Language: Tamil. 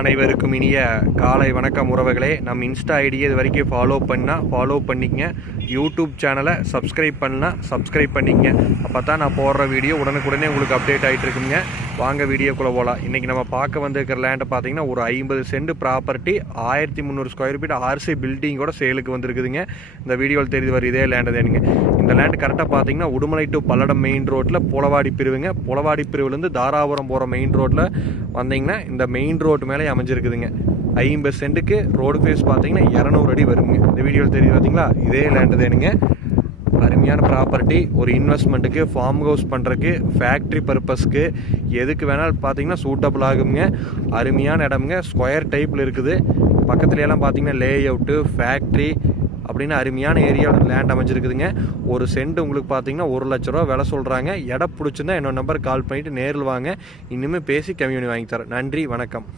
அனைவருக்கும் இனிய காலை வணக்கம் உறவுகளே. நம்ம இன்ஸ்டா ஐடியை இது வரைக்கும் ஃபாலோ பண்ணிக்கங்க. யூடியூப் சேனலை சப்ஸ்கிரைப் பண்ணால் சப்ஸ்கிரைப் பண்ணிக்கங்க. அப்போ தான் நான் போடுற வீடியோ உடனுக்குடனே உங்களுக்கு அப்டேட் ஆகிட்டு இருக்குங்க. வாங்க வீடியோக்குள்ளே போகலாம். இன்றைக்கி நம்ம பார்க்க வந்திருக்கிற லேண்டை பார்த்தீங்கன்னா ஒரு 50 cent property 1300 square feet RC பில்டிங்கோட சேலுக்கு வந்திருக்குதுங்க. இந்த வீடியோவில் தெரிஞ்சு வர இதே லேண்டு தானுங்க. இந்த லேண்டு கரெக்டாக பார்த்தீங்கன்னா உடுமலை டு பல்லடம் மெயின் ரோட்டில் புலவாடி பிரிவுங்க. புலவாடி பிரிவுலேருந்து தாராபுரம் போகிற மெயின் ரோட்டில் வந்தீங்கன்னா இந்த மெயின் ரோடு மேலே அமைஞ்சிருக்குதுங்க. 50 சென்ட்டுக்கு ரோடு ஃபேஸ் பார்த்தீங்கன்னா 200 அடி வருங்க. இந்த வீடியோவில் தெரியுது பார்த்தீங்களா, இதே லேண்டு தானுங்க. அருமையான ப்ராப்பர்ட்டி. ஒரு இன்வெஸ்ட்மெண்ட்டுக்கு, ஃபார்ம் ஹவுஸ் பண்ணுறதுக்கு, ஃபேக்ட்ரி பர்பஸ்க்கு எதுக்கு வேணாலும் பார்த்தீங்கன்னா சூட்டபிள் ஆகுங்க. அருமையான இடம்ங்க. ஸ்கொயர் டைப்பில் இருக்குது. பக்கத்துலையெல்லாம் பார்த்தீங்கன்னா லே அவுட்டு, ஃபேக்ட்ரி அப்படின்னு அருமையான ஏரியாவில் லேண்ட் அமைஞ்சிருக்குதுங்க. ஒரு சென்ட் உங்களுக்கு பார்த்தீங்கன்னா 1 லட்ச ரூபா விலை சொல்கிறாங்க. இடம் பிடிச்சிருந்தா என்னோட நம்பருக்கு கால் பண்ணிவிட்டு நேரில் வாங்க. இன்னுமே பேசி கம்மி பண்ணி வாங்கி தரேன். நன்றி, வணக்கம்.